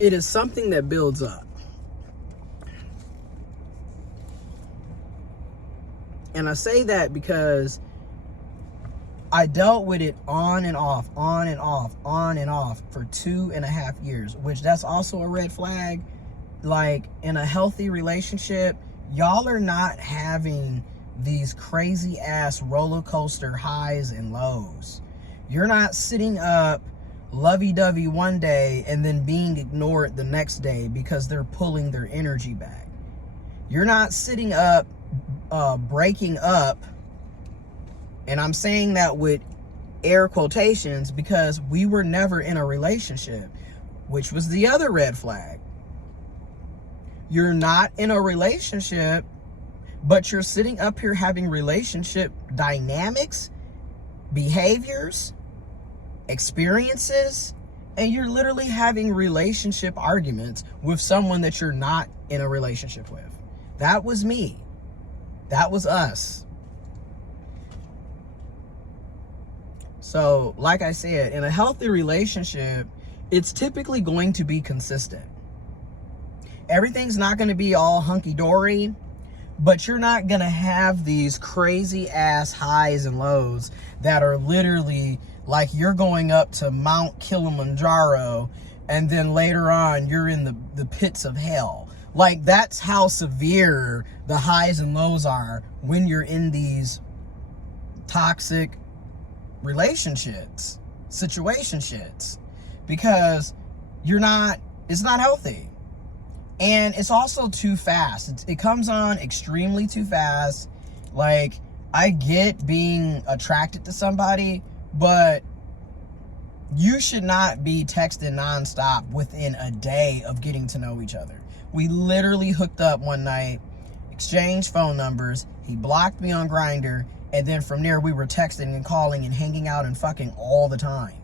it is something that builds up. And I say that because I dealt with it on and off for 2.5 years, which that's also a red flag. Like, in a healthy relationship, y'all are not having these crazy ass roller coaster highs and lows. You're not sitting up lovey-dovey one day and then being ignored the next day because they're pulling their energy back. You're not sitting up breaking up, and I'm saying that with air quotations because we were never in a relationship, which was the other red flag. You're not in a relationship, but you're sitting up here having relationship dynamics, behaviors, experiences, and you're literally having relationship arguments with someone that you're not in a relationship with. That was me. That was us. So, like I said, in a healthy relationship, it's typically going to be consistent. Everything's not going to be all hunky-dory, but you're not going to have these crazy ass highs and lows that are literally like you're going up to Mount Kilimanjaro and then later on you're in the pits of hell. Like, that's how severe the highs and lows are when you're in these toxic relationships, situationships, because it's not healthy. And it's also too fast. It comes on extremely too fast. Like, I get being attracted to somebody, but you should not be texting nonstop within a day of getting to know each other. We literally hooked up one night, exchanged phone numbers. He blocked me on Grindr, and then from there we were texting and calling and hanging out and fucking all the time.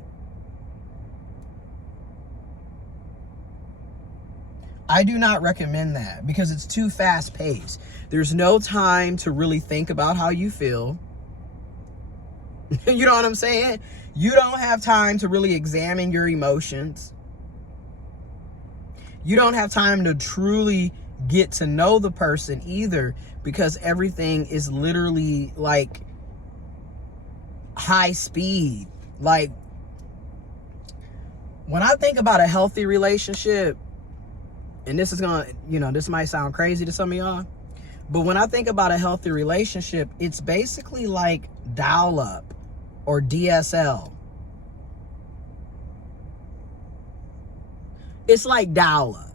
I do not recommend that because it's too fast paced. There's no time to really think about how you feel. You know what I'm saying? You don't have time to really examine your emotions. You don't have time to truly get to know the person either, because everything is literally like high speed. Like, when I think about a healthy relationship, and this is gonna, this might sound crazy to some of y'all, but when I think about a healthy relationship, it's basically like dial-up or DSL. It's like dial-up.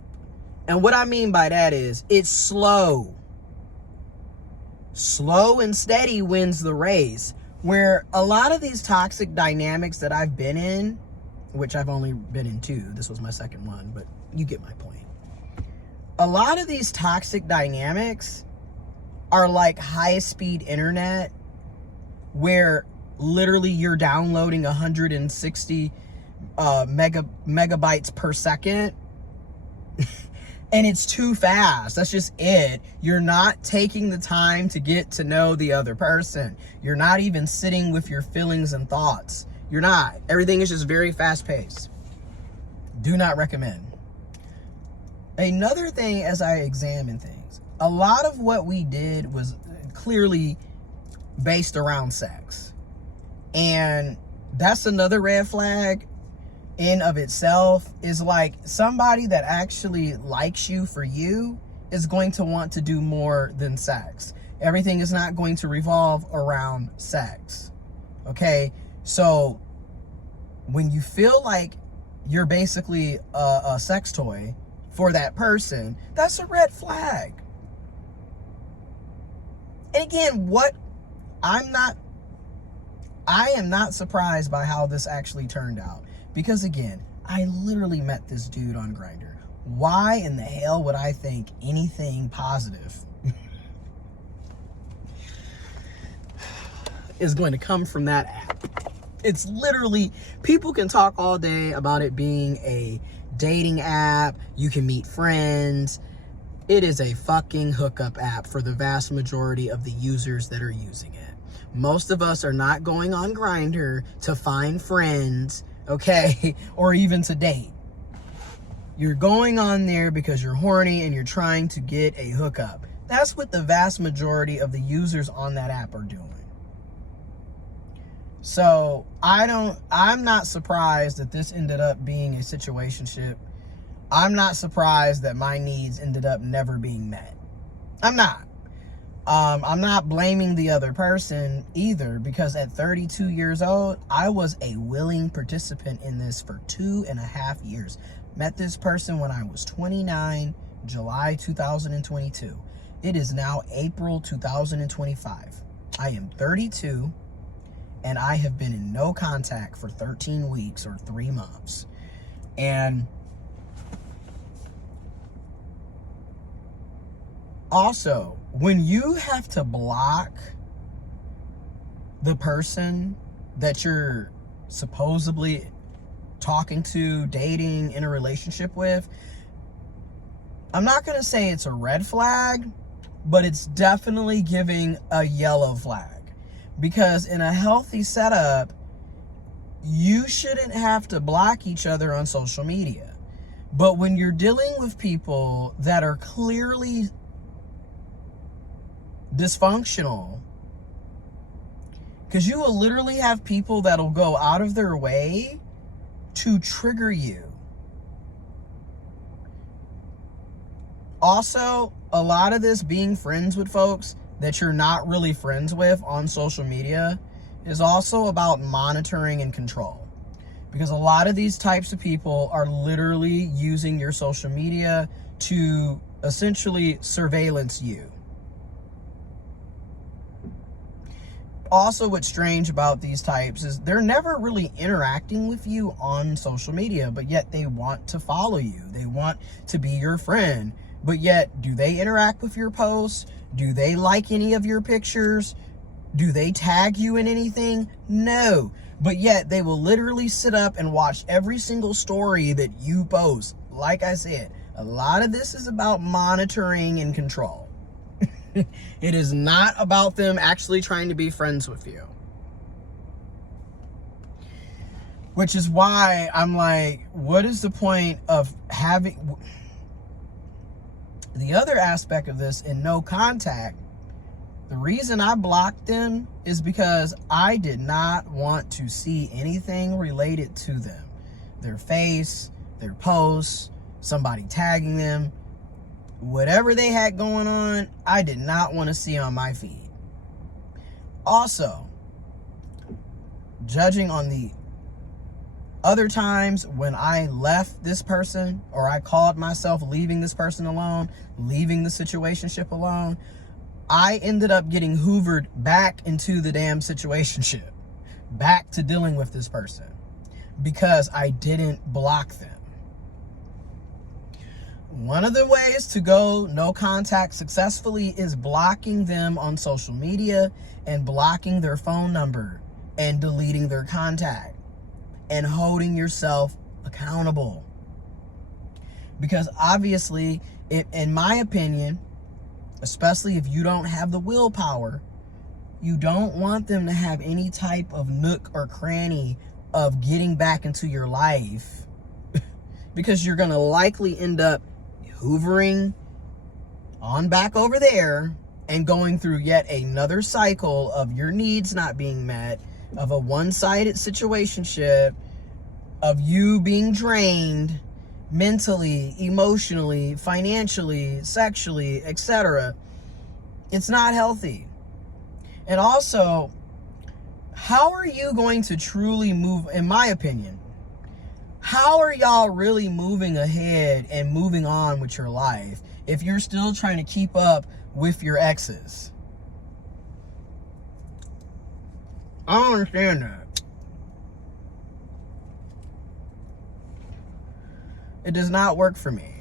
And what I mean by that is it's slow. Slow and steady wins the race. Where a lot of these toxic dynamics that I've been in, which I've only been in 2, this was my second one, but you get my point. A lot of these toxic dynamics are like high-speed internet, where literally you're downloading 160 megabytes per second, and it's too fast. That's just it. You're not taking the time to get to know the other person. You're not even sitting with your feelings and thoughts. You're not. Everything is just very fast-paced. Do not recommend. Another thing, as I examine things, a lot of what we did was clearly based around sex. And that's another red flag in of itself, is like somebody that actually likes you for you is going to want to do more than sex. Everything is not going to revolve around sex. Okay? So when you feel like you're basically a sex toy for that person, that's a red flag. And again, I am not surprised by how this actually turned out. Because again, I literally met this dude on Grindr. Why in the hell would I think anything positive is going to come from that app? It's literally, people can talk all day about it being a dating app. You can meet friends. It is a fucking hookup app for the vast majority of the users that are using it. Most of us are not going on Grindr to find friends, okay, or even to date. You're going on there because you're horny and you're trying to get a hookup. That's what the vast majority of the users on that app are doing. So I'm not surprised that this ended up being a situationship. I'm not surprised that my needs ended up never being met. I'm not. I'm not blaming the other person either, because at 32 years old, I was a willing participant in this for 2.5 years. Met this person when I was 29, July 2022. It is now April 2025. I am 32, and I have been in no contact for 13 weeks or 3 months. And also, when you have to block the person that you're supposedly talking to, dating, in a relationship with, I'm not going to say it's a red flag, but it's definitely giving a yellow flag. Because in a healthy setup, you shouldn't have to block each other on social media. But when you're dealing with people that are clearly dysfunctional, because you will literally have people that'll go out of their way to trigger you. Also, a lot of this being friends with folks that you're not really friends with on social media is also about monitoring and control. Because a lot of these types of people are literally using your social media to essentially surveillance you. Also, what's strange about these types is they're never really interacting with you on social media, but yet they want to follow you. They want to be your friend, but yet do they interact with your posts? Do they like any of your pictures? Do they tag you in anything? No. But yet they will literally sit up and watch every single story that you post. Like I said, a lot of this is about monitoring and control. It is not about them actually trying to be friends with you. Which is why I'm like, what is the point of having... The other aspect of this in no contact, the reason I blocked them is because I did not want to see anything related to them. Their face, their posts, somebody tagging them. Whatever they had going on, I did not want to see on my feed. Also, judging on the other times when I left this person, or I called myself leaving this person alone, leaving the situationship alone, I ended up getting hoovered back into the damn situationship, back to dealing with this person, because I didn't block them. One of the ways to go no contact successfully is blocking them on social media and blocking their phone number and deleting their contact and holding yourself accountable. Because obviously, in my opinion, especially if you don't have the willpower, you don't want them to have any type of nook or cranny of getting back into your life, because you're going to likely end up hoovering on back over there and going through yet another cycle of your needs not being met, of a one-sided situationship, of you being drained mentally, emotionally, financially, sexually, etc. It's not healthy. And also, how are you going to truly move, in my opinion, how are y'all really moving ahead and moving on with your life if you're still trying to keep up with your exes? I don't understand that. It does not work for me.